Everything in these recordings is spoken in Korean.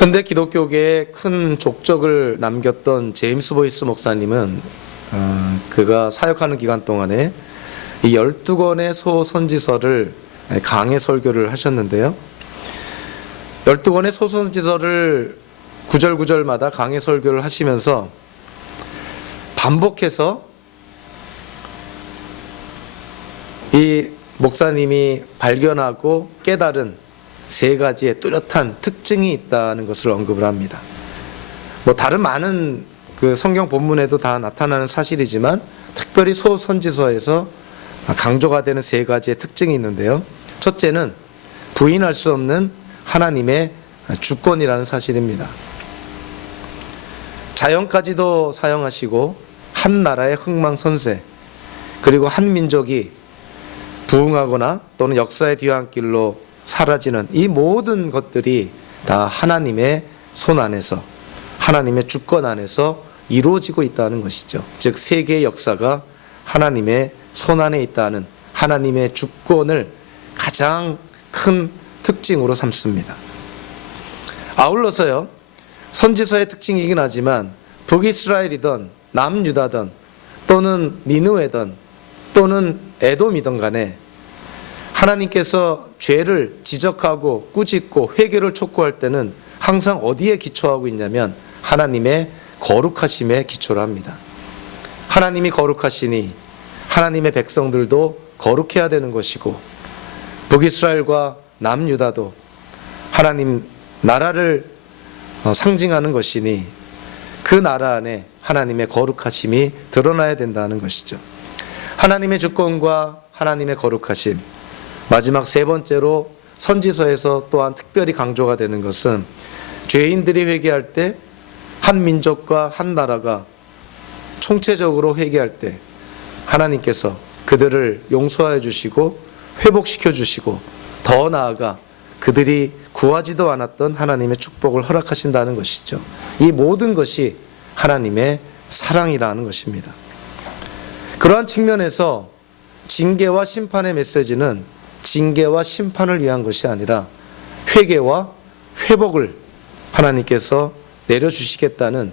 현대 기독교계에 큰 족적을 남겼던 제임스 보이스 목사님은 그가 사역하는 기간 동안에 이 12권의 소선지서를 강해 설교를 하셨는데요. 12권의 소선지서를 구절구절마다 강해 설교를 하시면서 반복해서 이 목사님이 발견하고 깨달은 세 가지의 뚜렷한 특징이 있다는 것을 언급을 합니다. 다른 많은 그 성경 본문에도 다 나타나는 사실이지만 특별히 소선지서에서 강조가 되는 세 가지의 특징이 있는데요. 첫째는 부인할 수 없는 하나님의 주권이라는 사실입니다. 자연까지도 사용하시고 한 나라의 흥망선쇠 그리고 한 민족이 부흥하거나 또는 역사의 뒤안길로 사라지는 이 모든 것들이 다 하나님의 손 안에서 하나님의 주권 안에서 이루어지고 있다는 것이죠. 즉 세계의 역사가 하나님의 손 안에 있다는 하나님의 주권을 가장 큰 특징으로 삼습니다. 아울러서요, 선지서의 특징이긴 하지만 북이스라엘이든 남유다든 또는 니느웨든 또는 에돔이든 간에 하나님께서 죄를 지적하고 꾸짖고 회개를 촉구할 때는 항상 어디에 기초하고 있냐면 하나님의 거룩하심에 기초를 합니다. 하나님이 거룩하시니 하나님의 백성들도 거룩해야 되는 것이고 북이스라엘과 남유다도 하나님 나라를 상징하는 것이니 그 나라 안에 하나님의 거룩하심이 드러나야 된다는 것이죠. 하나님의 주권과 하나님의 거룩하심, 마지막 세 번째로 선지서에서 또한 특별히 강조가 되는 것은 죄인들이 회개할 때 한 민족과 한 나라가 총체적으로 회개할 때 하나님께서 그들을 용서해 주시고 회복시켜 주시고 더 나아가 그들이 구하지도 않았던 하나님의 축복을 허락하신다는 것이죠. 이 모든 것이 하나님의 사랑이라는 것입니다. 그러한 측면에서 징계와 심판의 메시지는 징계와 심판을 위한 것이 아니라 회개와 회복을 하나님께서 내려주시겠다는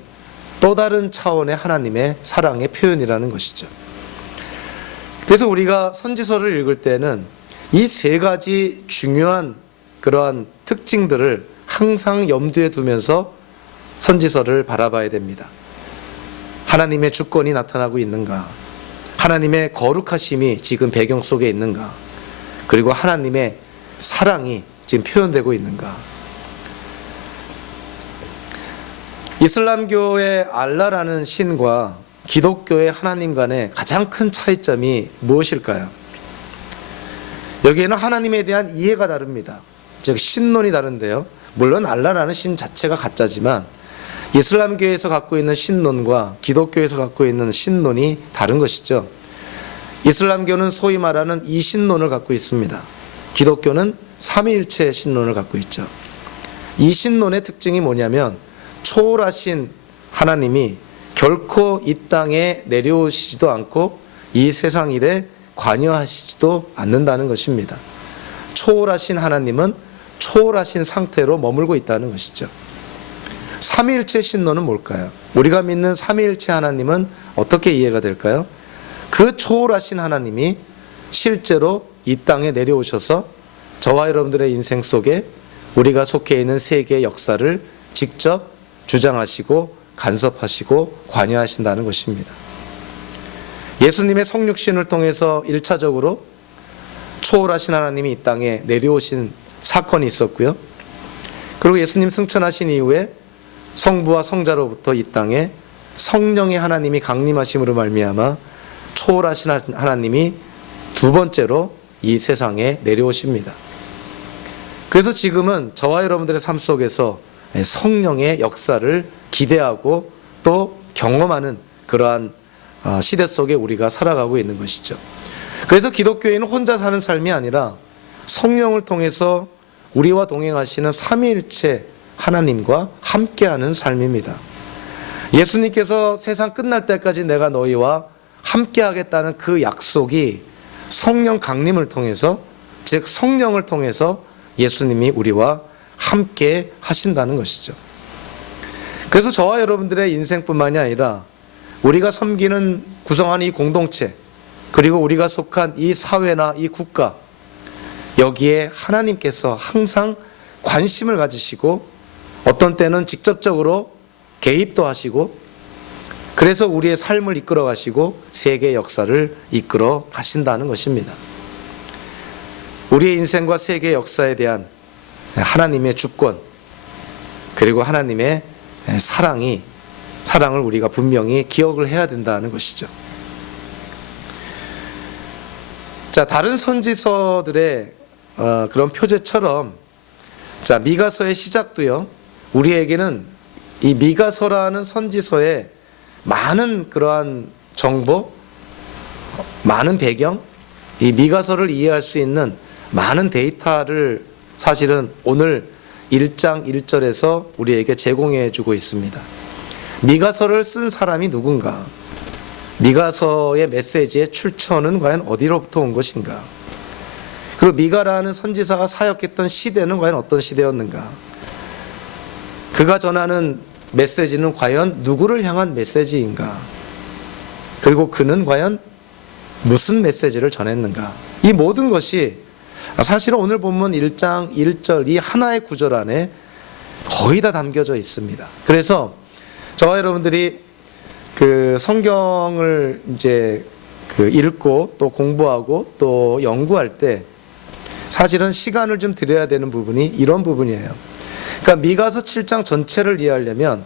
또 다른 차원의 하나님의 사랑의 표현이라는 것이죠. 그래서 우리가 선지서를 읽을 때는 이 세 가지 중요한 그러한 특징들을 항상 염두에 두면서 선지서를 바라봐야 됩니다. 하나님의 주권이 나타나고 있는가? 하나님의 거룩하심이 지금 배경 속에 있는가? 그리고 하나님의 사랑이 지금 표현되고 있는가? 이슬람교의 알라라는 신과 기독교의 하나님 간의 가장 큰 차이점이 무엇일까요? 여기에는 하나님에 대한 이해가 다릅니다. 즉 신론이 다른데요. 물론 알라라는 신 자체가 가짜지만 이슬람교에서 갖고 있는 신론과 기독교에서 갖고 있는 신론이 다른 것이죠. 이슬람교는 소위 말하는 이신론을 갖고 있습니다. 기독교는 삼위일체 신론을 갖고 있죠. 이신론의 특징이 뭐냐면 초월하신 하나님이 결코 이 땅에 내려오시지도 않고 이 세상 일에 관여하시지도 않는다는 것입니다. 초월하신 하나님은 초월하신 상태로 머물고 있다는 것이죠. 삼위일체 신론은 뭘까요? 우리가 믿는 삼위일체 하나님은 어떻게 이해가 될까요? 그 초월하신 하나님이 실제로 이 땅에 내려오셔서 저와 여러분들의 인생 속에 우리가 속해 있는 세계의 역사를 직접 주장하시고 간섭하시고 관여하신다는 것입니다. 예수님의 성육신을 통해서 1차적으로 초월하신 하나님이 이 땅에 내려오신 사건이 있었고요. 그리고 예수님 승천하신 이후에 성부와 성자로부터 이 땅에 성령의 하나님이 강림하심으로 말미암아 초월하신 하나님이 두 번째로 이 세상에 내려오십니다. 그래서 지금은 저와 여러분들의 삶 속에서 성령의 역사를 기대하고 또 경험하는 그러한 시대 속에 우리가 살아가고 있는 것이죠. 그래서 기독교인은 혼자 사는 삶이 아니라 성령을 통해서 우리와 동행하시는 삼위일체 하나님과 함께하는 삶입니다. 예수님께서 세상 끝날 때까지 내가 너희와 함께하겠다는 그 약속이 성령 강림을 통해서, 즉 성령을 통해서 예수님이 우리와 함께 하신다는 것이죠. 그래서 저와 여러분들의 인생뿐만이 아니라 우리가 섬기는 구성하는 이 공동체, 그리고 우리가 속한 이 사회나 이 국가, 여기에 하나님께서 항상 관심을 가지시고 어떤 때는 직접적으로 개입도 하시고, 그래서 우리의 삶을 이끌어 가시고 세계 역사를 이끌어 가신다는 것입니다. 우리의 인생과 세계 역사에 대한 하나님의 주권, 그리고 하나님의 사랑을 우리가 분명히 기억을 해야 된다는 것이죠. 자, 다른 선지서들의 그런 표제처럼, 자, 미가서의 시작도요, 우리에게는 이 미가서라는 선지서에 많은 그러한 정보, 많은 배경, 이 미가서를 이해할 수 있는 많은 데이터를 사실은 오늘 1장 1절에서 우리에게 제공해 주고 있습니다. 미가서를 쓴 사람이 누군가? 미가서의 메시지의 출처는 과연 어디로부터 온 것인가? 그리고 미가라는 선지자가 사역했던 시대는 과연 어떤 시대였는가? 그가 전하는 메시지는 과연 누구를 향한 메시지인가? 그리고 그는 과연 무슨 메시지를 전했는가? 이 모든 것이 사실은 오늘 본문 1장 1절 이 하나의 구절 안에 거의 다 담겨져 있습니다. 그래서 저와 여러분들이 그 성경을 이제 읽고 또 공부하고 또 연구할 때 사실은 시간을 좀 들여야 되는 부분이 이런 부분이에요. 그러니까 미가서 7장 전체를 이해하려면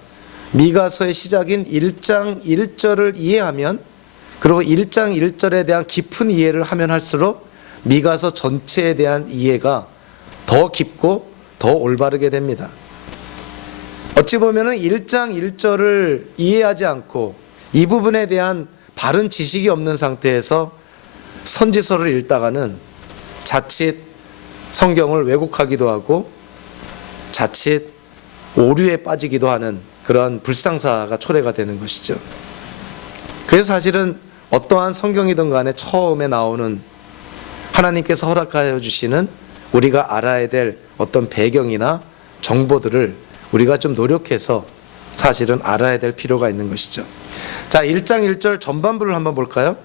미가서의 시작인 1장 1절을 이해하면, 그리고 1장 1절에 대한 깊은 이해를 하면 할수록 미가서 전체에 대한 이해가 더 깊고 더 올바르게 됩니다. 어찌 보면은 1장 1절을 이해하지 않고 이 부분에 대한 바른 지식이 없는 상태에서 선지서를 읽다가는 자칫 성경을 왜곡하기도 하고 자칫 오류에 빠지기도 하는 그런 불상사가 초래가 되는 것이죠. 그래서 사실은 어떠한 성경이든 간에 처음에 나오는 하나님께서 허락하여 주시는 우리가 알아야 될 어떤 배경이나 정보들을 우리가 좀 노력해서 사실은 알아야 될 필요가 있는 것이죠. 자, 1장 1절 전반부를 한번 볼까요?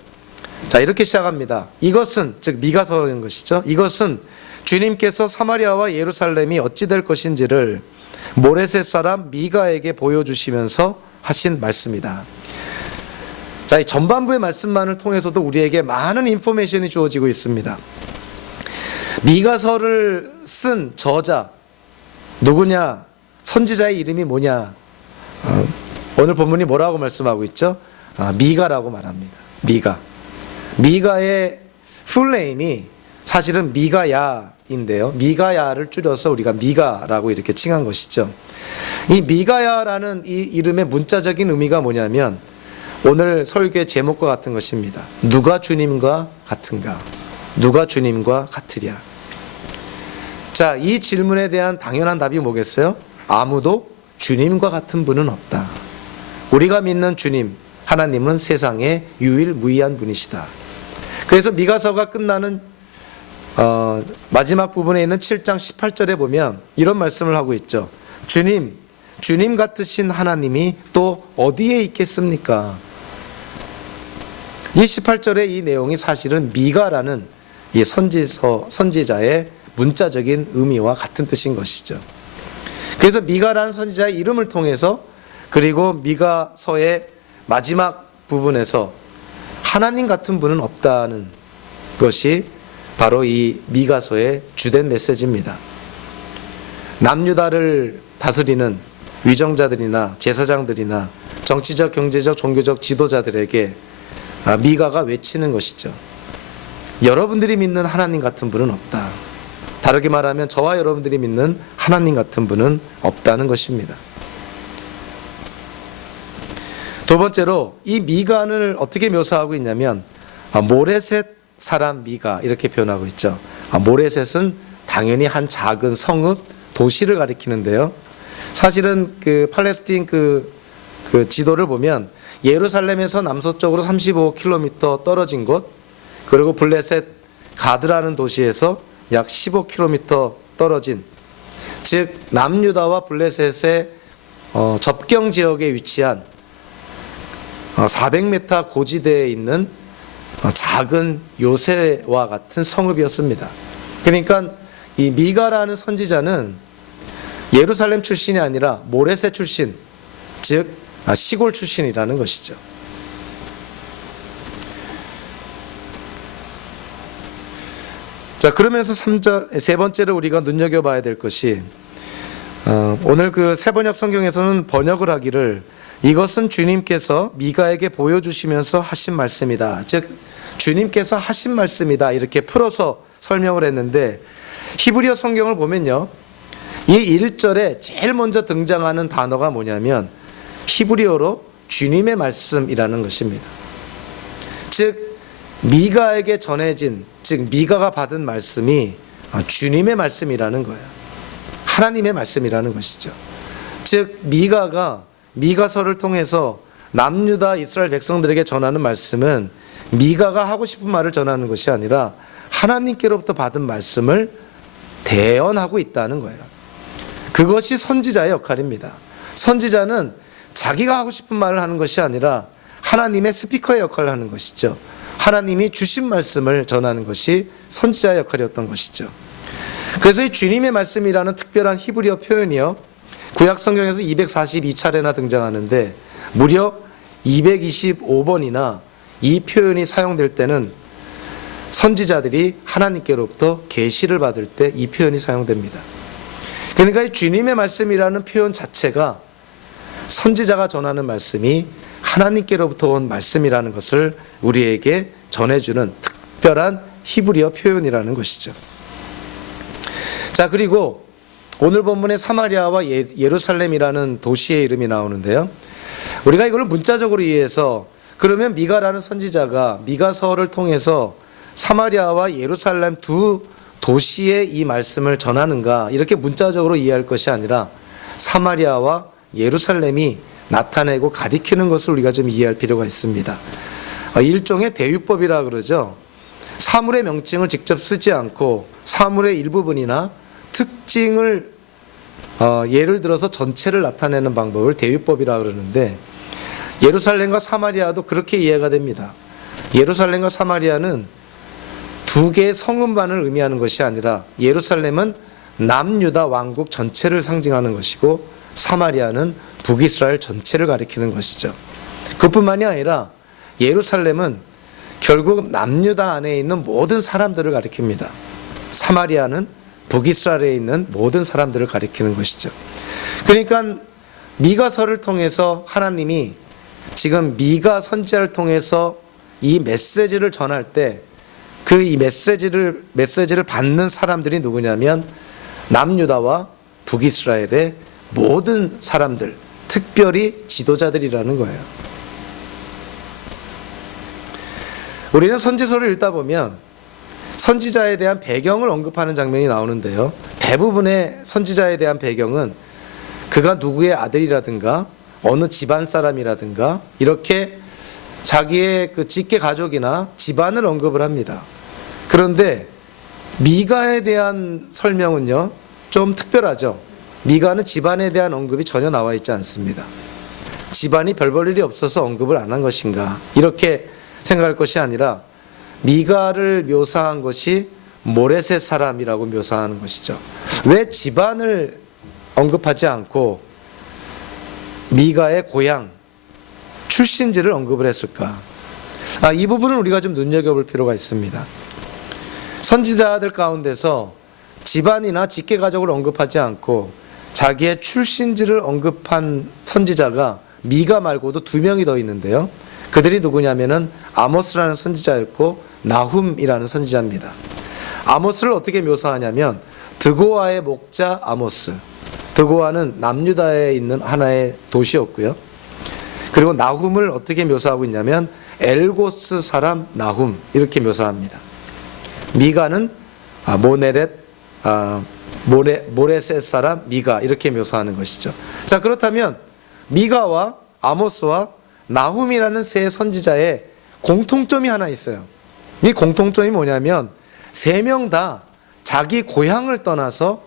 자, 이렇게 시작합니다. 이것은, 즉 미가서인 것이죠. 이것은 주님께서 사마리아와 예루살렘이 어찌 될 것인지를 모레셋 사람 미가에게 보여주시면서 하신 말씀이다. 자, 이 전반부의 말씀만을 통해서도 우리에게 많은 인포메이션이 주어지고 있습니다. 미가서를 쓴 저자 누구냐? 선지자의 이름이 뭐냐? 오늘 본문이 뭐라고 말씀하고 있죠? 미가라고 말합니다. 미가의 풀네임이 사실은 미가야인데요. 미가야를 줄여서 우리가 미가라고 이렇게 칭한 것이죠. 이 미가야라는 이 이름의 문자적인 의미가 뭐냐면 오늘 설교의 제목과 같은 것입니다. 누가 주님과 같은가? 누가 주님과 같으랴? 자, 이 질문에 대한 당연한 답이 뭐겠어요? 아무도 주님과 같은 분은 없다. 우리가 믿는 주님, 하나님은 세상에 유일무이한 분이시다. 그래서 미가서가 끝나는 마지막 부분에 있는 7장 18절에 보면 이런 말씀을 하고 있죠. 주님 같으신 하나님이 또 어디에 있겠습니까? 이 18절의 이 내용이 사실은 미가라는 이 선지자의 문자적인 의미와 같은 뜻인 것이죠. 그래서 미가라는 선지자의 이름을 통해서, 그리고 미가서의 마지막 부분에서 하나님 같은 분은 없다는 것이 바로 이 미가서의 주된 메시지입니다. 남유다를 다스리는 위정자들이나 제사장들이나 정치적, 경제적, 종교적 지도자들에게 미가가 외치는 것이죠. 여러분들이 믿는 하나님 같은 분은 없다. 다르게 말하면 저와 여러분들이 믿는 하나님 같은 분은 없다는 것입니다. 두 번째로 이 미가를 어떻게 묘사하고 있냐면 모레셋 사람 미가 이렇게 표현하고 있죠. 모레셋은 당연히 한 작은 성읍, 도시를 가리키는데요. 사실은 그 팔레스틴 그 지도를 보면 예루살렘에서 남서쪽으로 35km 떨어진 곳, 그리고 블레셋 가드라는 도시에서 약 15km 떨어진 즉 남유다와 블레셋의 접경 지역에 위치한 400m 고지대에 있는 작은 요새와 같은 성읍이었습니다. 그러니까 이 미가라는 선지자는 예루살렘 출신이 아니라 모레셋 출신, 즉 시골 출신이라는 것이죠. 자, 그러면서 세 번째로 우리가 눈여겨봐야 될 것이 오늘 그 세번역 성경에서는 번역을 하기를 이것은 주님께서 미가에게 보여주시면서 하신 말씀이다. 즉 주님께서 하신 말씀이다. 이렇게 풀어서 설명을 했는데 히브리어 성경을 보면요. 이 1절에 제일 먼저 등장하는 단어가 뭐냐면 히브리어로 주님의 말씀이라는 것입니다. 즉 미가에게 전해진, 즉 미가가 받은 말씀이 주님의 말씀이라는 거예요. 하나님의 말씀이라는 것이죠. 즉 미가가 미가서를 통해서 남유다 이스라엘 백성들에게 전하는 말씀은 미가가 하고 싶은 말을 전하는 것이 아니라 하나님께로부터 받은 말씀을 대언하고 있다는 거예요. 그것이 선지자의 역할입니다. 선지자는 자기가 하고 싶은 말을 하는 것이 아니라 하나님의 스피커의 역할을 하는 것이죠. 하나님이 주신 말씀을 전하는 것이 선지자의 역할이었던 것이죠. 그래서 이 주님의 말씀이라는 특별한 히브리어 표현이요, 구약 성경에서 242차례나 등장하는데 무려 225번이나 이 표현이 사용될 때는 선지자들이 하나님께로부터 계시를 받을 때 이 표현이 사용됩니다. 그러니까 이 주님의 말씀이라는 표현 자체가 선지자가 전하는 말씀이 하나님께로부터 온 말씀이라는 것을 우리에게 전해주는 특별한 히브리어 표현이라는 것이죠. 자, 그리고 오늘 본문에 사마리아와 예루살렘이라는 도시의 이름이 나오는데요. 우리가 이걸 문자적으로 이해해서 그러면 미가라는 선지자가 미가서를 통해서 사마리아와 예루살렘 두 도시에 이 말씀을 전하는가, 이렇게 문자적으로 이해할 것이 아니라 사마리아와 예루살렘이 나타내고 가리키는 것을 우리가 좀 이해할 필요가 있습니다. 일종의 대유법이라 그러죠. 사물의 명칭을 직접 쓰지 않고 사물의 일부분이나 특징을 예를 들어서 전체를 나타내는 방법을 대유법이라 그러는데 예루살렘과 사마리아도 그렇게 이해가 됩니다. 예루살렘과 사마리아는 두 개의 성읍만을 의미하는 것이 아니라 예루살렘은 남유다 왕국 전체를 상징하는 것이고 사마리아는 북이스라엘 전체를 가리키는 것이죠. 그뿐만이 아니라 예루살렘은 결국 남유다 안에 있는 모든 사람들을 가리킵니다. 사마리아는 북이스라엘에 있는 모든 사람들을 가리키는 것이죠. 그러니까 미가서를 통해서 하나님이 지금 미가 선지자를 통해서 이 메시지를 전할 때 그 이 메시지를 받는 사람들이 누구냐면 남유다와 북이스라엘의 모든 사람들, 특별히 지도자들이라는 거예요. 우리는 선지서를 읽다 보면 선지자에 대한 배경을 언급하는 장면이 나오는데요. 대부분의 선지자에 대한 배경은 그가 누구의 아들이라든가 어느 집안 사람이라든가 이렇게 자기의 그 직계 가족이나 집안을 언급을 합니다. 그런데 미가에 대한 설명은요, 좀 특별하죠. 미가는 집안에 대한 언급이 전혀 나와 있지 않습니다. 집안이 별 볼 일이 없어서 언급을 안 한 것인가, 이렇게 생각할 것이 아니라 미가를 묘사한 것이 모레셋 사람이라고 묘사하는 것이죠. 왜 집안을 언급하지 않고 미가의 고향, 출신지를 언급을 했을까? 이 부분은 우리가 좀 눈여겨볼 필요가 있습니다. 선지자들 가운데서 집안이나 직계가족을 언급하지 않고 자기의 출신지를 언급한 선지자가 미가 말고도 두 명이 더 있는데요. 그들이 누구냐면은 아모스라는 선지자였고 나훔이라는 선지자입니다. 아모스를 어떻게 묘사하냐면 드고아의 목자 아모스. 드고아는 남유다에 있는 하나의 도시였고요. 그리고 나훔을 어떻게 묘사하고 있냐면 엘고스 사람 나훔, 이렇게 묘사합니다. 미가는 모레셋 사람 미가, 이렇게 묘사하는 것이죠. 자, 그렇다면 미가와 아모스와 나훔이라는 세 선지자의 공통점이 하나 있어요. 이 공통점이 뭐냐면 세 명 다 자기 고향을 떠나서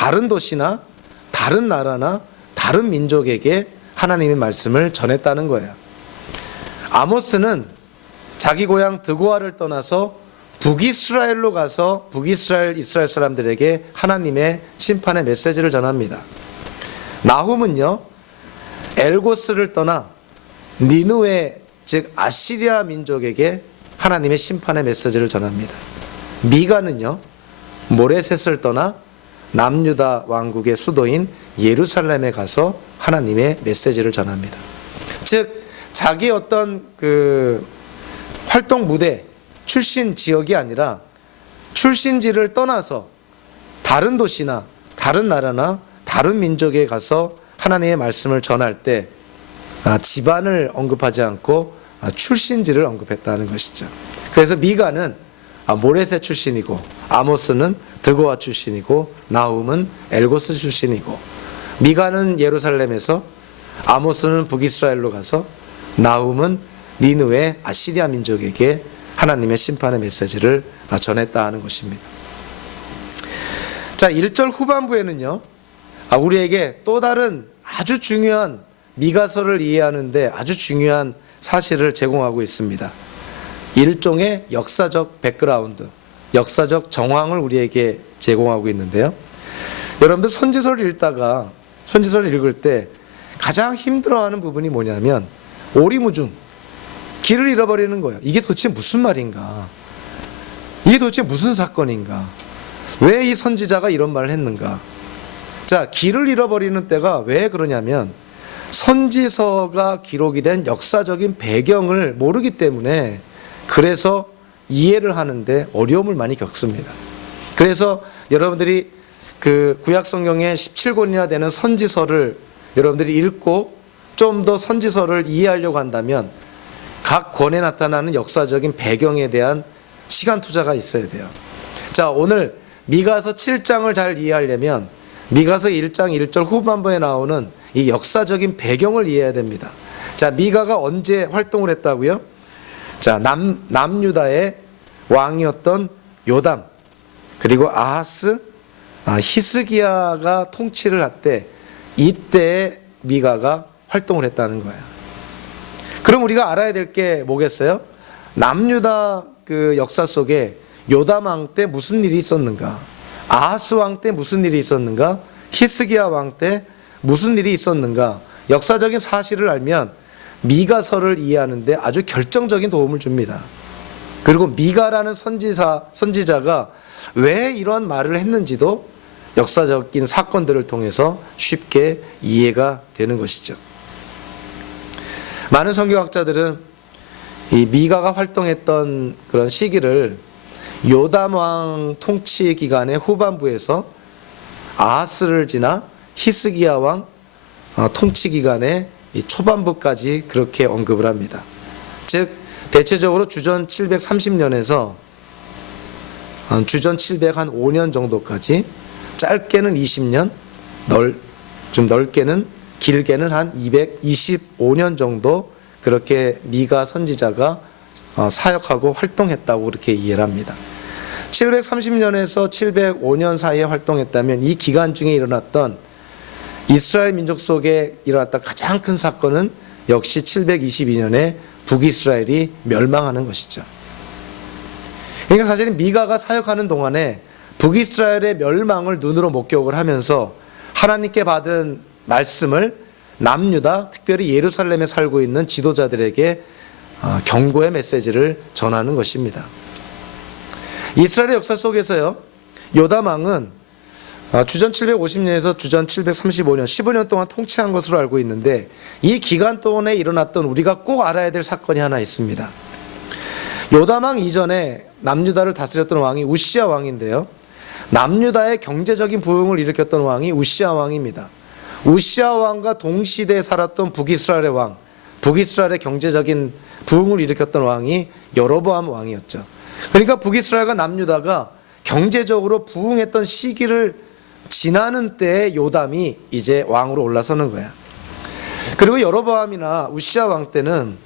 다른 도시나 다른 나라나 다른 민족에게 하나님의 말씀을 전했다는 거예요. 아모스는 자기 고향 드고아를 떠나서 북이스라엘로 가서 이스라엘 사람들에게 하나님의 심판의 메시지를 전합니다. 나훔은요, 엘고스를 떠나 니누에, 즉 아시리아 민족에게 하나님의 심판의 메시지를 전합니다. 미가는요, 모레셋을 떠나 남유다 왕국의 수도인 예루살렘에 가서 하나님의 메시지를 전합니다. 즉 자기 어떤 그 활동 무대, 출신 지역이 아니라 출신지를 떠나서 다른 도시나 다른 나라나 다른 민족에 가서 하나님의 말씀을 전할 때 집안을 언급하지 않고 출신지를 언급했다는 것이죠. 그래서 미가는 모레셋 출신이고, 아모스는 드고아 출신이고, 나훔은 엘고스 출신이고, 미가는 예루살렘에서, 아모스는 북이스라엘로 가서, 나훔은 니느웨 아시리아 민족에게 하나님의 심판의 메시지를 전했다 하는 것입니다. 자, 1절 후반부에는요, 우리에게 또 다른 아주 중요한, 미가서를 이해하는데 아주 중요한 사실을 제공하고 있습니다. 일종의 역사적 백그라운드, 역사적 정황을 우리에게 제공하고 있는데요. 여러분들 선지서를 읽을 때 가장 힘들어하는 부분이 뭐냐면 오리무중, 길을 잃어버리는 거예요. 이게 도대체 무슨 말인가? 이게 도대체 무슨 사건인가? 왜 이 선지자가 이런 말을 했는가? 자, 길을 잃어버리는 때가 왜 그러냐면 선지서가 기록이 된 역사적인 배경을 모르기 때문에, 그래서 이해를 하는데 어려움을 많이 겪습니다. 그래서 여러분들이 그 구약 성경의 17권이나 되는 선지서를 여러분들이 읽고 좀 더 선지서를 이해하려고 한다면 각 권에 나타나는 역사적인 배경에 대한 시간 투자가 있어야 돼요. 자, 오늘 미가서 7장을 잘 이해하려면 미가서 1장 1절 후반부에 나오는 이 역사적인 배경을 이해해야 됩니다. 자, 미가가 언제 활동을 했다고요? 자, 남유다의 왕이었던 요담, 그리고 아하스, 히스기야가 통치를 할 때, 이때 미가가 활동을 했다는 거예요. 그럼 우리가 알아야 될 게 뭐겠어요? 남유다 그 역사 속에 요담 왕 때 무슨 일이 있었는가? 아하스 왕 때 무슨 일이 있었는가? 히스기야 왕 때 무슨 일이 있었는가? 역사적인 사실을 알면 미가서를 이해하는데 아주 결정적인 도움을 줍니다. 그리고 미가라는 선지자가 왜 이러한 말을 했는지도 역사적인 사건들을 통해서 쉽게 이해가 되는 것이죠. 많은 선교학자들은 이 미가가 활동했던 그런 시기를 요담 왕 통치 기간의 후반부에서 아하스를 지나 히스기야 왕 통치 기간의 이 초반부까지 그렇게 언급을 합니다. 즉 대체적으로 주전 730년에서 주전 705년 정도까지, 짧게는 20년, 좀 넓게는, 길게는 한 225년 정도 그렇게 미가 선지자가 사역하고 활동했다고 그렇게 이해를 합니다. 730년에서 705년 사이에 활동했다면 이 기간 중에 일어났던 이스라엘 민족 속에 일어났던 가장 큰 사건은 역시 722년에 북이스라엘이 멸망하는 것이죠. 그러니까 사실 미가가 사역하는 동안에 북이스라엘의 멸망을 눈으로 목격을 하면서 하나님께 받은 말씀을 남유다, 특별히 예루살렘에 살고 있는 지도자들에게 경고의 메시지를 전하는 것입니다. 이스라엘의 역사 속에서요, 요담 왕은 주전 750년에서 주전 735년 15년 동안 통치한 것으로 알고 있는데, 이 기간 동안에 일어났던 우리가 꼭 알아야 될 사건이 하나 있습니다. 요담 왕 이전에 남유다를 다스렸던 왕이 우시야 왕인데요, 남유다의 경제적인 부흥을 일으켰던 왕이 우시야 왕입니다. 우시야 왕과 동시대에 살았던 북이스라엘의 왕, 북이스라엘의 경제적인 부흥을 일으켰던 왕이 여로보암 왕이었죠. 그러니까 북이스라엘과 남유다가 경제적으로 부흥했던 시기를 지나는 때에 요담이 이제 왕으로 올라서는 거야. 그리고 여로보암이나 우시야 왕 때는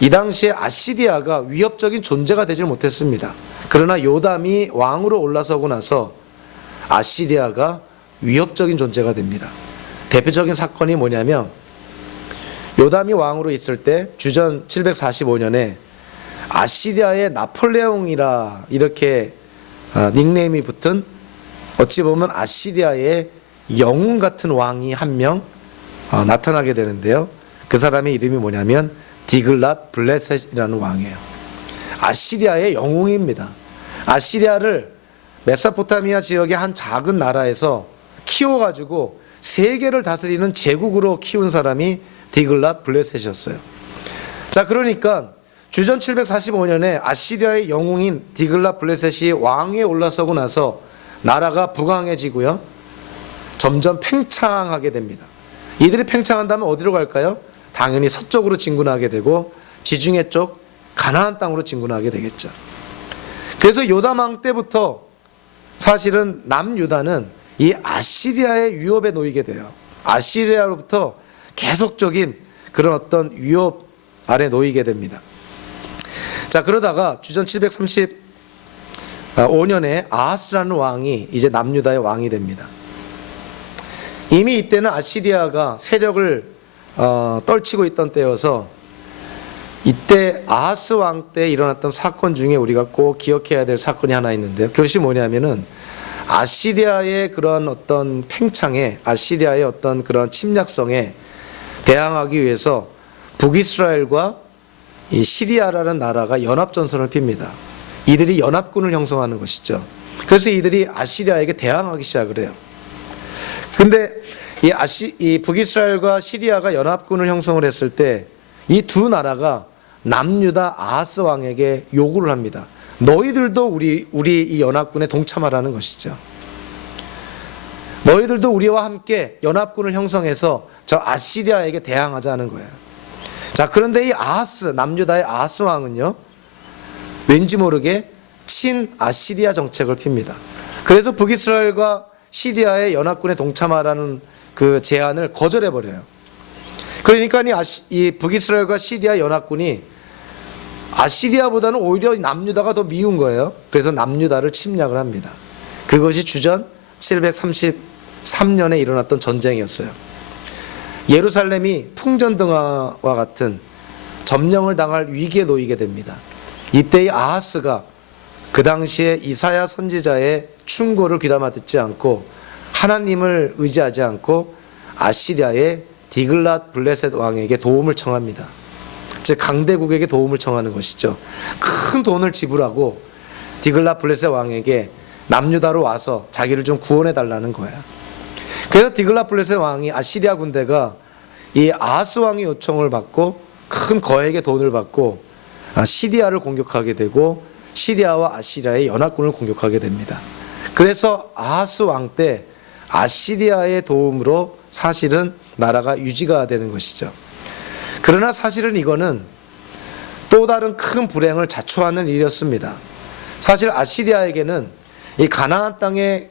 이 당시에 아시리아가 위협적인 존재가 되질 못했습니다. 그러나 요담이 왕으로 올라서고 나서 아시리아가 위협적인 존재가 됩니다. 대표적인 사건이 뭐냐면 요담이 왕으로 있을 때 주전 745년에 아시리아의 나폴레옹이라 이렇게 닉네임이 붙은 어찌 보면 아시리아의 영웅 같은 왕이 한 명 나타나게 되는데요. 그 사람의 이름이 뭐냐면 디글랏 블레셋이라는 왕이에요. 아시리아의 영웅입니다. 아시리아를 메소포타미아 지역의 한 작은 나라에서 키워가지고 세계를 다스리는 제국으로 키운 사람이 디글랏 블레셋이었어요. 자, 그러니까 주전 745년에 아시리아의 영웅인 디글랏 블레셋이 왕위에 올라서고 나서 나라가 부강해지고요. 점점 팽창하게 됩니다. 이들이 팽창한다면 어디로 갈까요? 당연히 서쪽으로 진군하게 되고 지중해 쪽 가나안 땅으로 진군하게 되겠죠. 그래서 요담 왕 때부터 사실은 남유다는 이 아시리아의 위협에 놓이게 돼요. 아시리아로부터 계속적인 그런 어떤 위협 아래 놓이게 됩니다. 자, 그러다가 주전 735년에 아하스라는 왕이 이제 남유다의 왕이 됩니다. 이미 이때는 아시리아가 세력을 떨치고 있던 때여서 이때 아하스 왕 때 일어났던 사건 중에 우리가 꼭 기억해야 될 사건이 하나 있는데요. 그것이 뭐냐면은 아시리아의 그런 어떤 팽창에, 아시리아의 어떤 그런 침략성에 대항하기 위해서 북이스라엘과 이 시리아라는 나라가 연합전선을 핍니다. 이들이 연합군을 형성하는 것이죠. 그래서 이들이 아시리아에게 대항하기 시작을 해요. 근데 이 북이스라엘과 시리아가 연합군을 형성을 했을 때 이 두 나라가 남유다 아하스 왕에게 요구를 합니다. 너희들도 우리 이 연합군에 동참하라는 것이죠. 너희들도 우리와 함께 연합군을 형성해서 저 아시리아에게 대항하자는 거예요. 자, 그런데 이 아하스, 남유다의 아하스 왕은요, 왠지 모르게 친아시리아 정책을 핍니다. 그래서 북이스라엘과 시리아의 연합군에 동참하라는 그 제안을 거절해버려요. 그러니까 이 북이스라엘과 시리아 연합군이 아시리아보다는 오히려 남유다가 더 미운 거예요. 그래서 남유다를 침략을 합니다. 그것이 주전 733년에 일어났던 전쟁이었어요. 예루살렘이 풍전등화와 같은 점령을 당할 위기에 놓이게 됩니다. 이때 이 아하스가 그 당시에 이사야 선지자의 충고를 귀담아 듣지 않고 하나님을 의지하지 않고 아시리아의 디글랏 블레셋 왕에게 도움을 청합니다. 즉 강대국에게 도움을 청하는 것이죠. 큰 돈을 지불하고 디글랏 블레셋 왕에게 남유다로 와서 자기를 좀 구원해 달라는 거야. 그래서 디글랏 블레셋 왕이 아시리아 군대가 이 아하스 왕의 요청을 받고 큰 거액의 돈을 받고 시리아를 공격하게 되고 시리아와 아시리아의 연합군을 공격하게 됩니다. 그래서 아하스 왕 때 아시리아의 도움으로 사실은 나라가 유지가 되는 것이죠. 그러나 사실은 이거는 또 다른 큰 불행을 자초하는 일이었습니다. 사실 아시리아에게는 이 가나안 땅에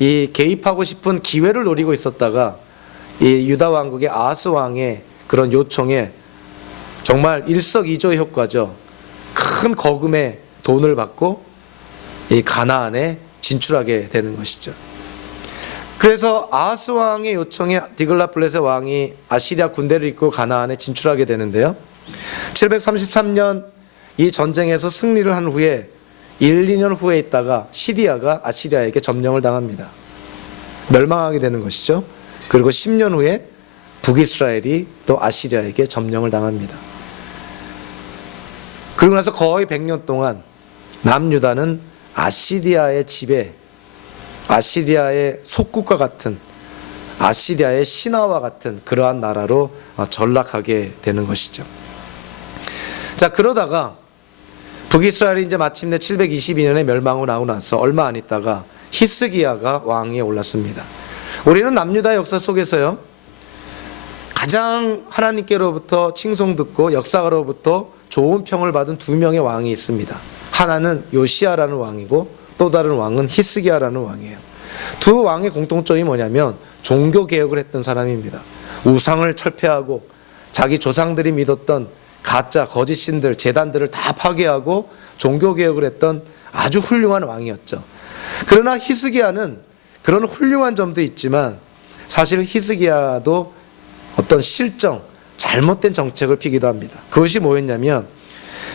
이 개입하고 싶은 기회를 노리고 있었다가 이 유다 왕국의 아하스 왕의 그런 요청에 정말 일석이조의 효과죠. 큰 거금의 돈을 받고 이 가나안에 진출하게 되는 것이죠. 그래서 아하스 왕의 요청에 디글랏 블레셋 왕이 아시리아 군대를 이끌고 가나안에 진출하게 되는데요. 733년 이 전쟁에서 승리를 한 후에 1, 2년 후에 있다가 시리아가 아시리아에게 점령을 당합니다. 멸망하게 되는 것이죠. 그리고 10년 후에 북이스라엘이 또 아시리아에게 점령을 당합니다. 그리고 나서 거의 100년 동안 남유다는 아시리아의 지배, 아시리아의 속국과 같은, 아시리아의 신하와 같은 그러한 나라로 전락하게 되는 것이죠. 자, 그러다가 북이스라엘이 이제 마침내 722년에 멸망을 하고 나서 얼마 안 있다가 히스기야가 왕위에 올랐습니다. 우리는 남유다의 역사 속에서요, 가장 하나님께로부터 칭송 듣고 역사가로부터 좋은 평을 받은 두 명의 왕이 있습니다. 하나는 요시야라는 왕이고 또 다른 왕은 히스기야라는 왕이에요. 두 왕의 공통점이 뭐냐면 종교 개혁을 했던 사람입니다. 우상을 철폐하고 자기 조상들이 믿었던 가짜 거짓 신들, 제단들을 다 파괴하고 종교 개혁을 했던 아주 훌륭한 왕이었죠. 그러나 히스기야는 그런 훌륭한 점도 있지만 사실 히스기야도 어떤 실정, 잘못된 정책을 피기도 합니다. 그것이 뭐였냐면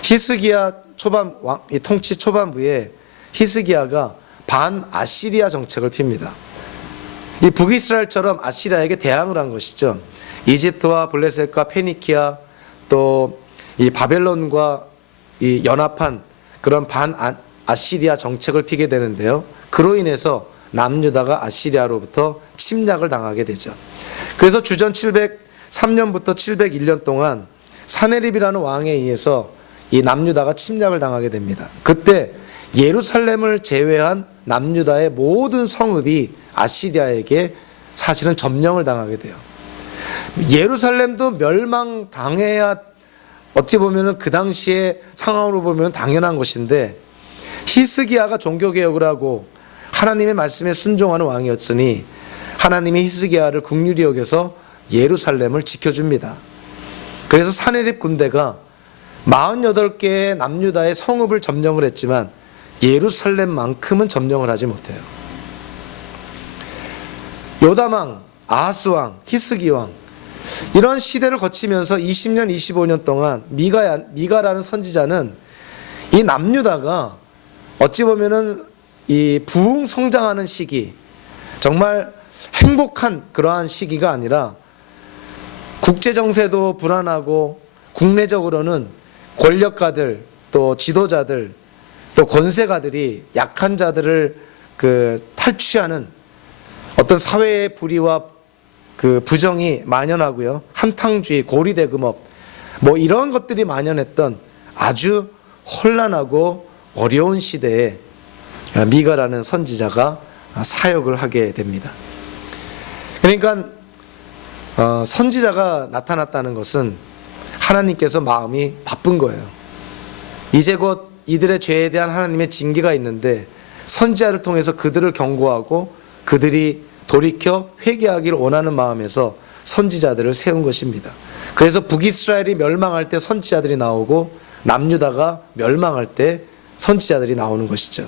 히스기야 이 통치 초반부에 히스기야가 반아시리아 정책을 핍니다. 이 북이스라엘처럼 아시리아에게 대항을 한 것이죠. 이집트와 블레셋과 페니키아 또 이 바벨론과 이 연합한 그런 반아시리아 정책을 피게 되는데요. 그로 인해서 남유다가 아시리아로부터 침략을 당하게 되죠. 그래서 주전 703년부터 701년 동안 사네립이라는 왕에 의해서 이 남유다가 침략을 당하게 됩니다. 그때 예루살렘을 제외한 남유다의 모든 성읍이 아시리아에게 사실은 점령을 당하게 돼요. 예루살렘도 멸망당해야 어찌 보면 그 당시의 상황으로 보면 당연한 것인데 히스기야가 종교개혁을 하고 하나님의 말씀에 순종하는 왕이었으니 하나님이 히스기야를 긍휼히 여겨서 예루살렘을 지켜줍니다. 그래서 사네립 군대가 48개의 남유다의 성읍을 점령을 했지만 예루살렘만큼은 점령을 하지 못해요. 요담왕, 아하스왕, 히스기왕 이런 시대를 거치면서 20년, 25년 동안 미가라는 선지자는 이 남유다가 어찌 보면은 이 부흥 성장하는 시기, 정말 행복한 그러한 시기가 아니라 국제 정세도 불안하고 국내적으로는 권력가들 또 지도자들 또 권세가들이 약한 자들을 탈취하는 어떤 사회의 불의와 부정이 만연하고요. 한탕주의, 고리대금업 뭐 이런 것들이 만연했던 아주 혼란하고 어려운 시대에 미가라는 선지자가 사역을 하게 됩니다. 그러니까 선지자가 나타났다는 것은 하나님께서 마음이 바쁜 거예요. 이제 곧 이들의 죄에 대한 하나님의 징계가 있는데 선지자를 통해서 그들을 경고하고 그들이 돌이켜 회개하기를 원하는 마음에서 선지자들을 세운 것입니다. 그래서 북이스라엘이 멸망할 때 선지자들이 나오고 남유다가 멸망할 때 선지자들이 나오는 것이죠.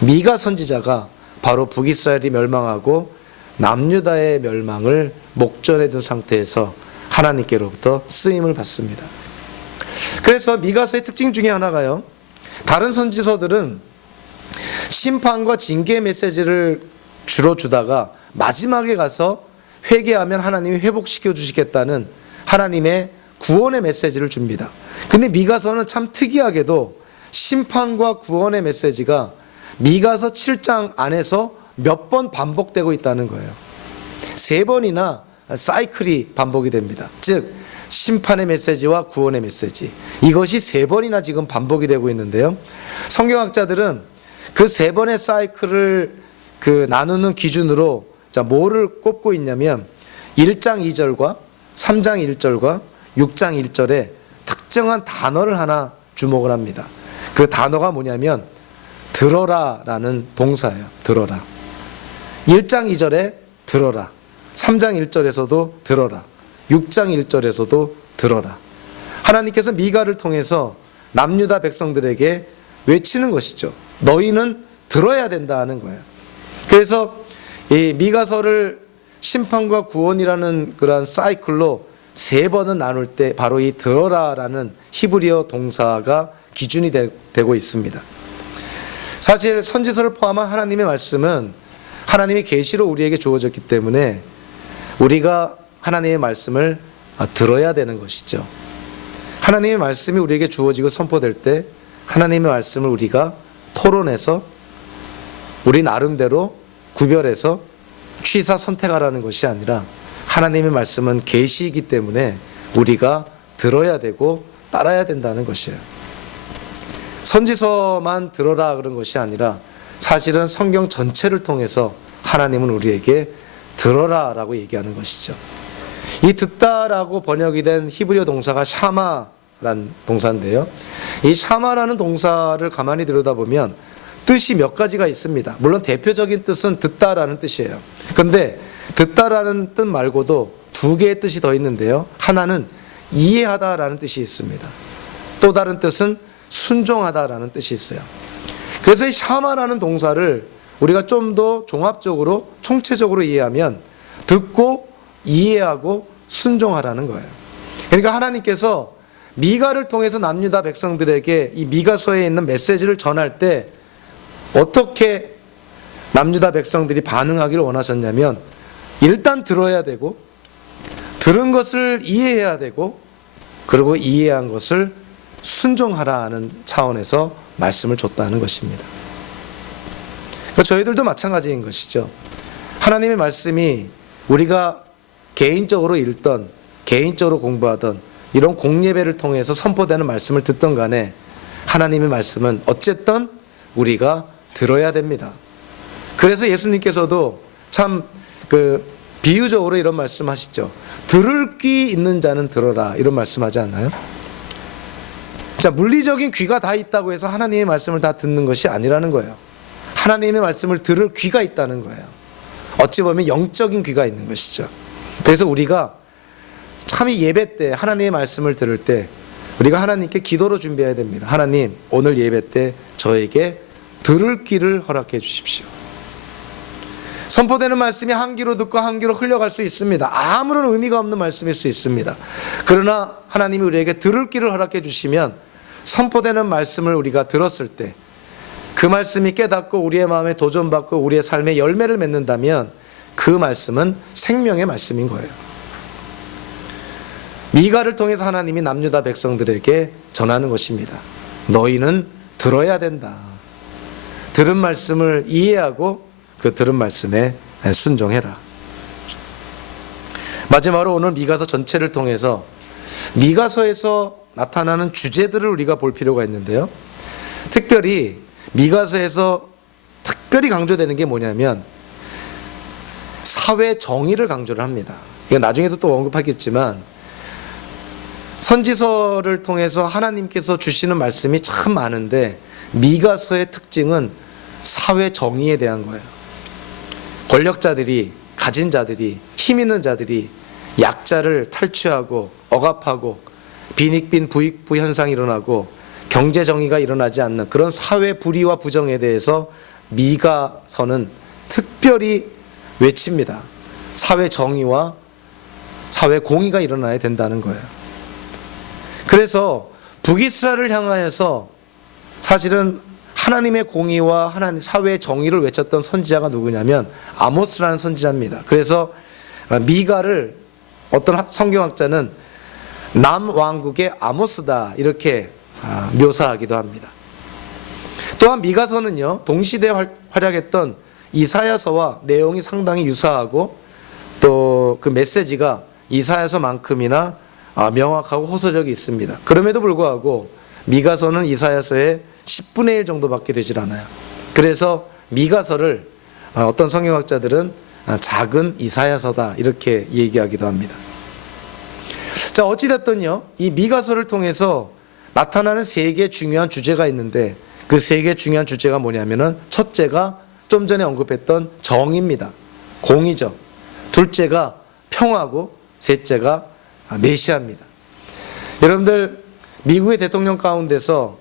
미가 선지자가 바로 북이스라엘이 멸망하고 남유다의 멸망을 목전에 둔 상태에서 하나님께로부터 쓰임을 받습니다. 그래서 미가서의 특징 중에 하나가요. 다른 선지서들은 심판과 징계의 메시지를 주로 주다가 마지막에 가서 회개하면 하나님이 회복시켜 주시겠다는 하나님의 구원의 메시지를 줍니다. 근데 미가서는 참 특이하게도 심판과 구원의 메시지가 미가서 7장 안에서 몇 번 반복되고 있다는 거예요. 3번이나 사이클이 반복이 됩니다. 즉 심판의 메시지와 구원의 메시지, 이것이 3번이나 지금 반복이 되고 있는데요. 성경학자들은 그 3번의 사이클을 나누는 기준으로 뭐를 꼽고 있냐면 1장 2절과 3장 1절과 6장 1절에 특정한 단어를 하나 주목을 합니다. 그 단어가 뭐냐면 들어라라는 동사예요. 들어라. 1장 2절에 들어라. 3장 1절에서도 들어라. 6장 1절에서도 들어라. 하나님께서 미가를 통해서 남유다 백성들에게 외치는 것이죠. 너희는 들어야 된다 하는 거예요. 그래서 이 미가서를 심판과 구원이라는 그러한 사이클로 3번은 나눌 때 바로 이 들어라라는 히브리어 동사가 기준이 되고 있습니다. 사실 선지서를 포함한 하나님의 말씀은 하나님의 계시로 우리에게 주어졌기 때문에 우리가 하나님의 말씀을 들어야 되는 것이죠. 하나님의 말씀이 우리에게 주어지고 선포될 때 하나님의 말씀을 우리가 토론해서 우리 나름대로 구별해서 취사 선택하라는 것이 아니라 하나님의 말씀은 계시이기 때문에 우리가 들어야 되고 따라야 된다는 것이에요. 선지서만 들어라 그런 것이 아니라 사실은 성경 전체를 통해서 하나님은 우리에게 들어라라고 얘기하는 것이죠. 이 듣다라고 번역이 된 히브리어 동사가 샤마라는 동사인데요. 이 샤마라는 동사를 가만히 들여다보면 뜻이 몇 가지가 있습니다. 물론 대표적인 뜻은 듣다라는 뜻이에요. 그런데 듣다라는 뜻 말고도 2개의 뜻이 더 있는데요. 하나는 이해하다라는 뜻이 있습니다. 또 다른 뜻은 순종하다라는 뜻이 있어요. 그래서 이 샤마라는 동사를 우리가 좀 더 종합적으로 총체적으로 이해하면 듣고 이해하고 순종하라는 거예요. 그러니까 하나님께서 미가를 통해서 남유다 백성들에게 이 미가서에 있는 메시지를 전할 때 어떻게 남유다 백성들이 반응하기를 원하셨냐면 일단 들어야 되고 들은 것을 이해해야 되고 그리고 이해한 것을 순종하라 하는 차원에서 말씀을 줬다는 것입니다. 그러니까 저희들도 마찬가지인 것이죠. 하나님의 말씀이 우리가 개인적으로 읽던 개인적으로 공부하던 이런 공예배를 통해서 선포되는 말씀을 듣던 간에 하나님의 말씀은 어쨌든 우리가 들어야 됩니다. 그래서 예수님께서도 참 비유적으로 이런 말씀하시죠. 들을 귀 있는 자는 들어라 이런 말씀하지 않나요? 자, 물리적인 귀가 다 있다고 해서 하나님의 말씀을 다 듣는 것이 아니라는 거예요. 하나님의 말씀을 들을 귀가 있다는 거예요. 어찌 보면 영적인 귀가 있는 것이죠. 그래서 우리가 참 이 예배 때 하나님의 말씀을 들을 때 우리가 하나님께 기도로 준비해야 됩니다. 하나님, 오늘 예배 때 저에게 들을 귀를 허락해 주십시오. 선포되는 말씀이 한 귀로 듣고 한 귀로 흘러갈 수 있습니다. 아무런 의미가 없는 말씀일 수 있습니다. 그러나 하나님이 우리에게 들을 귀를 허락해 주시면 선포되는 말씀을 우리가 들었을 때 그 말씀이 깨닫고 우리의 마음에 도전받고 우리의 삶에 열매를 맺는다면 그 말씀은 생명의 말씀인 거예요. 미가를 통해서 하나님이 남유다 백성들에게 전하는 것입니다. 너희는 들어야 된다. 들은 말씀을 이해하고 그 들은 말씀에 순종해라. 마지막으로 오늘 미가서 전체를 통해서 미가서에서 나타나는 주제들을 우리가 볼 필요가 있는데요. 특별히 미가서에서 특별히 강조되는 게 뭐냐면 사회 정의를 강조를 합니다. 이거 나중에도 또 언급하겠지만 선지서를 통해서 하나님께서 주시는 말씀이 참 많은데 미가서의 특징은 사회 정의에 대한 거예요. 권력자들이, 가진 자들이, 힘 있는 자들이 약자를 탈취하고 억압하고 빈익빈 부익부 현상이 일어나고 경제 정의가 일어나지 않는 그런 사회 불의와 부정에 대해서 미가서는 특별히 외칩니다. 사회 정의와 사회 공의가 일어나야 된다는 거예요. 그래서 북이스라엘을 향하여서 사실은 하나님의 공의와 하나님 사회의 정의를 외쳤던 선지자가 누구냐면 아모스라는 선지자입니다. 그래서 미가를 어떤 성경학자는 남왕국의 아모스다 이렇게 묘사하기도 합니다. 또한 미가서는요 동시대에 활약했던 이사야서와 내용이 상당히 유사하고 또 그 메시지가 이사야서만큼이나 명확하고 호소력이 있습니다. 그럼에도 불구하고 미가서는 이사야서의 10분의 1 정도밖에 되질 않아요. 그래서 미가서를 어떤 성경학자들은 작은 이사야서다 이렇게 얘기하기도 합니다. 자, 어찌됐든요 이 미가서를 통해서 나타나는 세 개의 중요한 주제가 있는데 그 세 개의 중요한 주제가 뭐냐면은 첫째가 좀 전에 언급했던 정의입니다. 공의죠. 둘째가 평화고 셋째가 메시아입니다. 여러분들 미국의 대통령 가운데서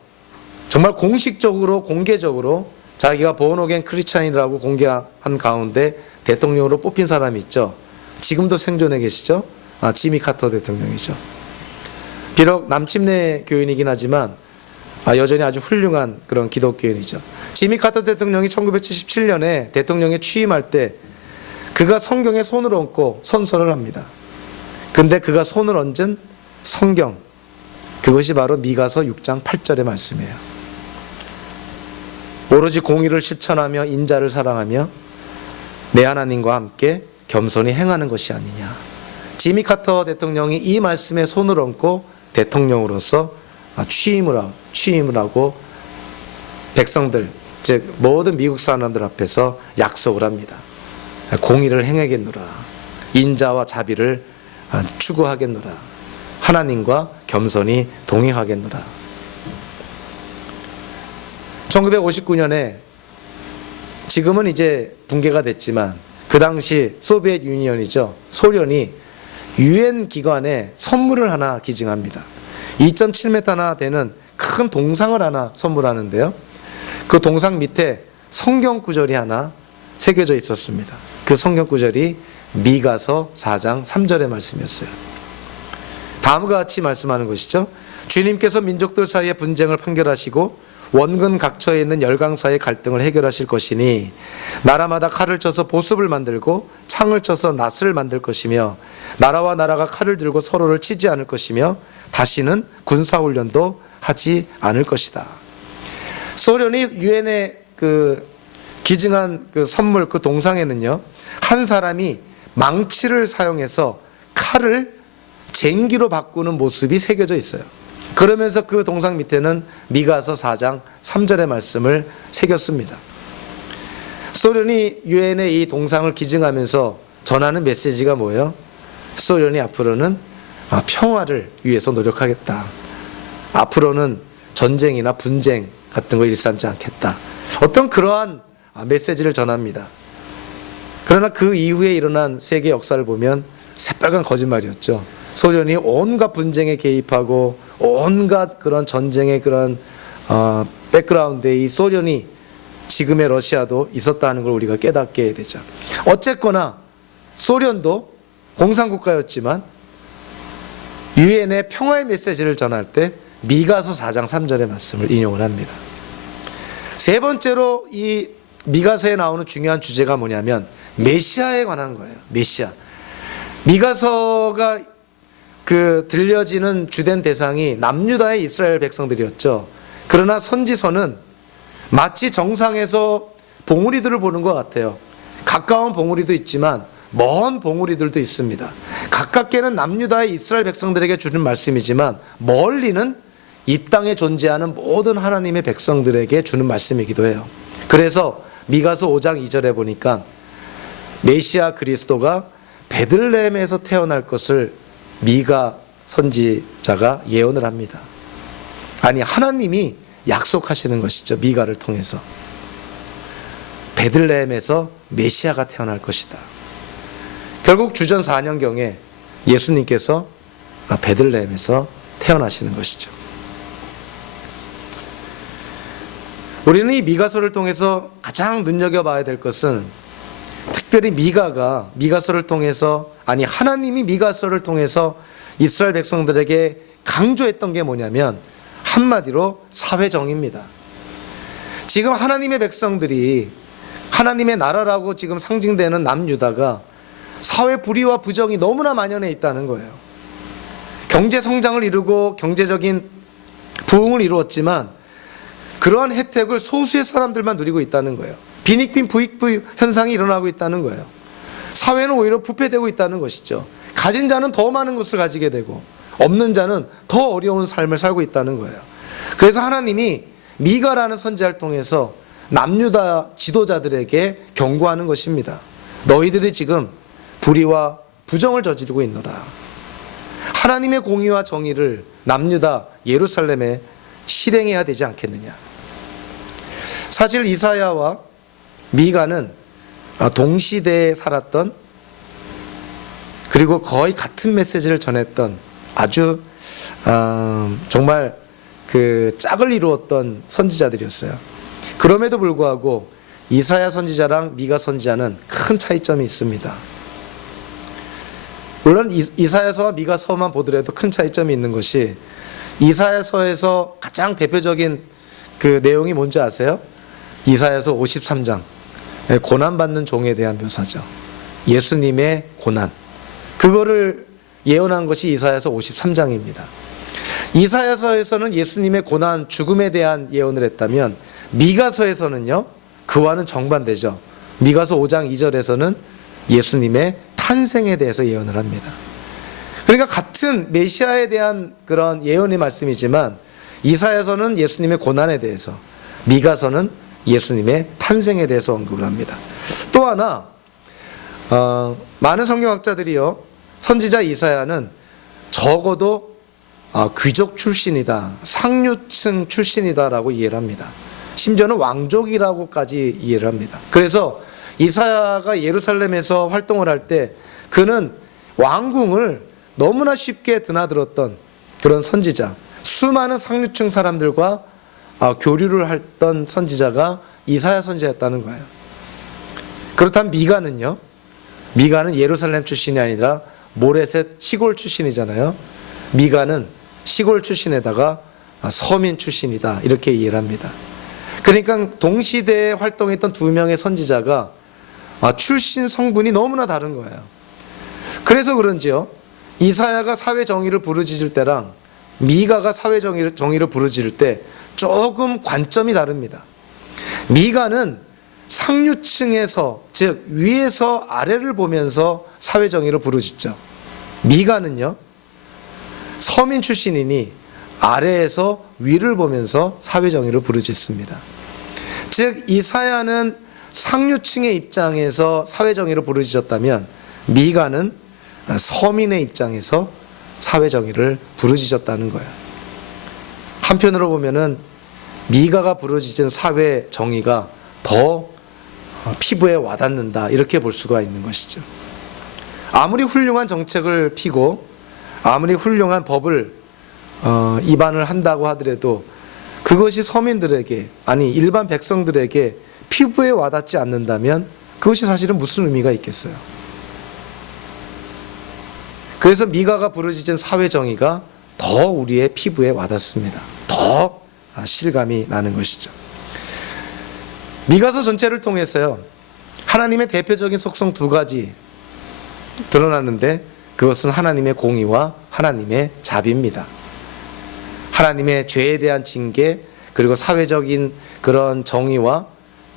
정말 공식적으로 공개적으로 자기가 본어게인 크리스찬이라고 공개한 가운데 대통령으로 뽑힌 사람이 있죠. 지금도 생존해 계시죠. 지미 카터 대통령이죠. 비록 남침내 교인이긴 하지만 여전히 아주 훌륭한 그런 기독교인이죠. 지미 카터 대통령이 1977년에 대통령에 취임할 때 그가 성경에 손을 얹고 선서를 합니다. 근데 그가 손을 얹은 성경, 그것이 바로 미가서 6장 8절의 말씀이에요. 오로지 공의를 실천하며 인자를 사랑하며 내 하나님과 함께 겸손히 행하는 것이 아니냐. 지미 카터 대통령이 이 말씀에 손을 얹고 대통령으로서 취임을 하고 백성들, 즉 모든 미국 사람들 앞에서 약속을 합니다. 공의를 행하겠노라. 인자와 자비를 추구하겠노라. 하나님과 겸손히 동행하겠노라. 1959년에 지금은 이제 붕괴가 됐지만 그 당시 소비에트 유니언이죠. 소련이 유엔 기관에 선물을 하나 기증합니다. 2.7m나 되는 큰 동상을 하나 선물하는데요. 그 동상 밑에 성경 구절이 하나 새겨져 있었습니다. 그 성경 구절이 미가서 4장 3절의 말씀이었어요. 다음과 같이 말씀하는 것이죠. 주님께서 민족들 사이의 분쟁을 판결하시고 원근 각처에 있는 열강 사이의 갈등을 해결하실 것이니 나라마다 칼을 쳐서 보습을 만들고 창을 쳐서 낫을 만들 것이며 나라와 나라가 칼을 들고 서로를 치지 않을 것이며 다시는 군사훈련도 하지 않을 것이다. 소련이 유엔에 기증한 선물 동상에는요, 한 사람이 망치를 사용해서 칼을 쟁기로 바꾸는 모습이 새겨져 있어요. 그러면서 그 동상 밑에는 미가서 4장 3절의 말씀을 새겼습니다. 소련이 유엔에 이 동상을 기증하면서 전하는 메시지가 뭐예요? 소련이 앞으로는 평화를 위해서 노력하겠다. 앞으로는 전쟁이나 분쟁 같은 거 일삼지 않겠다. 어떤 그러한 메시지를 전합니다. 그러나 그 이후에 일어난 세계 역사를 보면 새빨간 거짓말이었죠. 소련이 온갖 분쟁에 개입하고 온갖 그런 전쟁의 그런 백그라운드에 이 소련이 지금의 러시아도 있었다는 걸 우리가 깨닫게 되죠. 어쨌거나 소련도 공산국가였지만 유엔의 평화의 메시지를 전할 때 미가서 4장 3절의 말씀을 인용을 합니다. 세 번째로 이 미가서에 나오는 중요한 주제가 뭐냐면 메시아에 관한 거예요. 메시아. 미가서가 들려지는 주된 대상이 남유다의 이스라엘 백성들이었죠. 그러나 선지서는 마치 정상에서 봉우리들을 보는 것 같아요. 가까운 봉우리도 있지만 먼 봉우리들도 있습니다. 가깝게는 남유다의 이스라엘 백성들에게 주는 말씀이지만 멀리는 이 땅에 존재하는 모든 하나님의 백성들에게 주는 말씀이기도 해요. 그래서 미가서 5장 2절에 보니까 메시아 그리스도가 베들레헴에서 태어날 것을 미가 선지자가 예언을 합니다. 아니, 하나님이 약속하시는 것이죠. 미가를 통해서 베들레헴에서 메시아가 태어날 것이다. 결국 주전 4년경에 예수님께서 베들레헴에서 태어나시는 것이죠. 우리는 이 미가서를 통해서 가장 눈여겨봐야 될 것은 특별히 미가서를 통해서, 아니 하나님이 미가서를 통해서 이스라엘 백성들에게 강조했던 게 뭐냐면 한마디로 사회정의입니다. 지금 하나님의 백성들이 하나님의 나라라고 지금 상징되는 남유다가 사회 불의와 부정이 너무나 만연해 있다는 거예요. 경제 성장을 이루고 경제적인 부흥을 이루었지만 그러한 혜택을 소수의 사람들만 누리고 있다는 거예요. 빈익빈 부익부 현상이 일어나고 있다는 거예요. 사회는 오히려 부패되고 있다는 것이죠. 가진 자는 더 많은 것을 가지게 되고 없는 자는 더 어려운 삶을 살고 있다는 거예요. 그래서 하나님이 미가라는 선지자를 통해서 남유다 지도자들에게 경고하는 것입니다. 너희들이 지금 불의와 부정을 저지르고 있노라. 하나님의 공의와 정의를 남유다 예루살렘에 실행해야 되지 않겠느냐. 사실 이사야와 미가는 동시대에 살았던, 그리고 거의 같은 메시지를 전했던 아주 정말 짝을 이루었던 선지자들이었어요. 그럼에도 불구하고 이사야 선지자랑 미가 선지자는 큰 차이점이 있습니다. 물론 이사야서와 미가서만 보더라도 큰 차이점이 있는 것이, 이사야서에서 가장 대표적인 내용이 뭔지 아세요? 이사야서 53장, 고난받는 종에 대한 묘사죠. 예수님의 고난, 그거를 예언한 것이 이사야서 53장입니다. 이사야서에서는 예수님의 고난, 죽음에 대한 예언을 했다면 미가서에서는요, 그와는 정반대죠. 미가서 5장 2절에서는 예수님의 탄생에 대해서 예언을 합니다. 그러니까 같은 메시아에 대한 그런 예언의 말씀이지만 이사야서는 예수님의 고난에 대해서, 미가서는 예수님의 탄생에 대해서 언급을 합니다. 또 하나, 많은 성경학자들이요, 선지자 이사야는 적어도 귀족 출신이다, 상류층 출신이다라고 이해를 합니다. 심지어는 왕족이라고까지 이해를 합니다. 그래서 이사야가 예루살렘에서 활동을 할 때 그는 왕궁을 너무나 쉽게 드나들었던 그런 선지자, 수많은 상류층 사람들과 교류를 했던 선지자가 이사야 선지자였다는 거예요. 그렇다면 미가는요? 미가는 예루살렘 출신이 아니라 모레셋 시골 출신이잖아요. 미가는 시골 출신에다가 서민 출신이다, 이렇게 이해를 합니다. 그러니까 동시대에 활동했던 두 명의 선지자가 출신 성분이 너무나 다른 거예요. 그래서 그런지요, 이사야가 사회 정의를 부르짖을 때랑 미가가 사회 정의를 부르짖을 때 조금 관점이 다릅니다. 미가는 상류층에서, 즉 위에서 아래를 보면서 사회 정의를 부르짖죠. 미가는요, 서민 출신이니 아래에서 위를 보면서 사회 정의를 부르짖습니다. 즉 이사야는 상류층의 입장에서 사회 정의를 부르짖었다면 미가는 서민의 입장에서 사회 정의를 부르짖었다는 거예요. 한편으로 보면은 미가가 부르짖은 사회 정의가 더 피부에 와닿는다, 이렇게 볼 수가 있는 것이죠. 아무리 훌륭한 정책을 피고 아무리 훌륭한 법을 입안을 한다고 하더라도 그것이 서민들에게, 아니 일반 백성들에게 피부에 와닿지 않는다면 그것이 사실은 무슨 의미가 있겠어요. 그래서 미가가 부르짖은 사회 정의가 더 우리의 피부에 와닿습니다. 더 실감이 나는 것이죠. 미가서 전체를 통해서요, 하나님의 대표적인 속성 두 가지 드러나는데 그것은 하나님의 공의와 하나님의 자비입니다. 하나님의 죄에 대한 징계, 그리고 사회적인 그런 정의와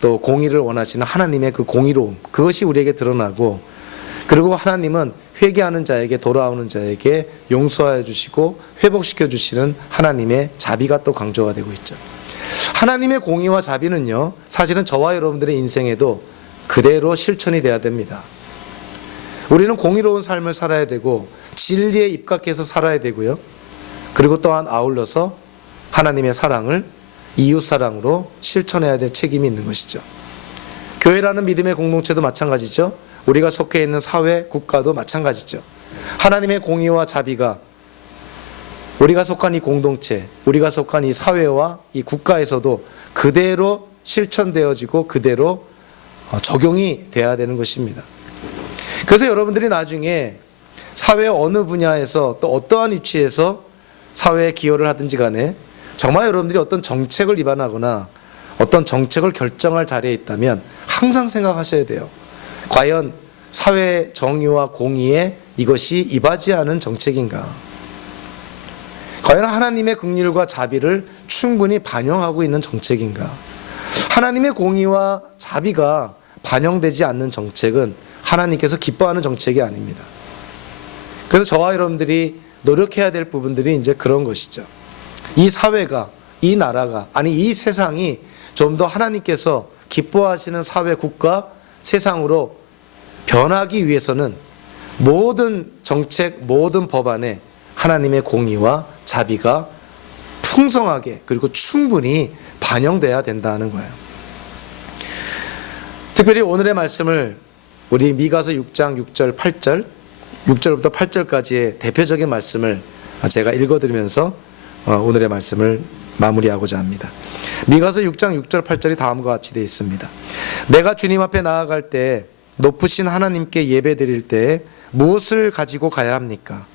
또 공의를 원하시는 하나님의 그 공의로움, 그것이 우리에게 드러나고, 그리고 하나님은 회개하는 자에게, 돌아오는 자에게 용서하여 주시고 회복시켜 주시는 하나님의 자비가 또 강조가 되고 있죠. 하나님의 공의와 자비는요, 사실은 저와 여러분들의 인생에도 그대로 실천이 돼야 됩니다. 우리는 공의로운 삶을 살아야 되고 진리에 입각해서 살아야 되고요, 그리고 또한 아울러서 하나님의 사랑을 이웃사랑으로 실천해야 될 책임이 있는 것이죠. 교회라는 믿음의 공동체도 마찬가지죠. 우리가 속해 있는 사회, 국가도 마찬가지죠. 하나님의 공의와 자비가 우리가 속한 이 공동체, 우리가 속한 이 사회와 이 국가에서도 그대로 실천되어지고 그대로 적용이 돼야 되는 것입니다. 그래서 여러분들이 나중에 사회 어느 분야에서 또 어떠한 위치에서 사회에 기여를 하든지 간에 정말 여러분들이 어떤 정책을 입안하거나 어떤 정책을 결정할 자리에 있다면 항상 생각하셔야 돼요. 과연 사회 정의와 공의에 이것이 이바지하는 정책인가? 과연 하나님의 긍휼과 자비를 충분히 반영하고 있는 정책인가? 하나님의 공의와 자비가 반영되지 않는 정책은 하나님께서 기뻐하는 정책이 아닙니다. 그래서 저와 여러분들이 노력해야 될 부분들이 이제 그런 것이죠. 이 사회가, 이 나라가, 아니 이 세상이 좀 더 하나님께서 기뻐하시는 사회, 국가, 세상으로 변하기 위해서는 모든 정책, 모든 법안에 하나님의 공의와 자비가 풍성하게 그리고 충분히 반영돼야 된다는 거예요. 특별히 오늘의 말씀을 우리 미가서 6장 6절 8절 6절부터 8절까지의 대표적인 말씀을 제가 읽어드리면서 오늘의 말씀을 마무리하고자 합니다. 미가서 6장 6절 8절이 다음과 같이 되어 있습니다. 내가 주님 앞에 나아갈 때 높으신 하나님께 예배드릴 때 무엇을 가지고 가야 합니까?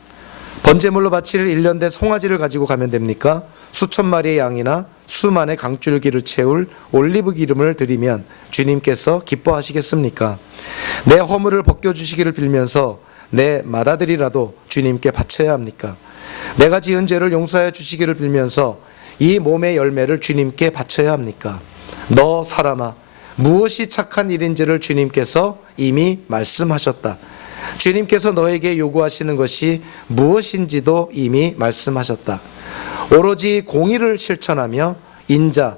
번제물로 바칠 1년 된 송아지를 가지고 가면 됩니까? 수천 마리의 양이나 수만의 강줄기를 채울 올리브 기름을 드리면 주님께서 기뻐하시겠습니까? 내 허물을 벗겨주시기를 빌면서 내 맏아들이라도 주님께 바쳐야 합니까? 내가 지은 죄를 용서하여 주시기를 빌면서 이 몸의 열매를 주님께 바쳐야 합니까? 너 사람아, 무엇이 착한 일인지를 주님께서 이미 말씀하셨다. 주님께서 너에게 요구하시는 것이 무엇인지도 이미 말씀하셨다. 오로지 공의를 실천하며 인자,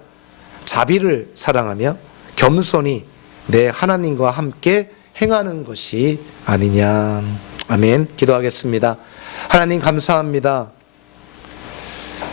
자비를 사랑하며 겸손히 내 하나님과 함께 행하는 것이 아니냐. 아멘. 기도하겠습니다. 하나님 감사합니다.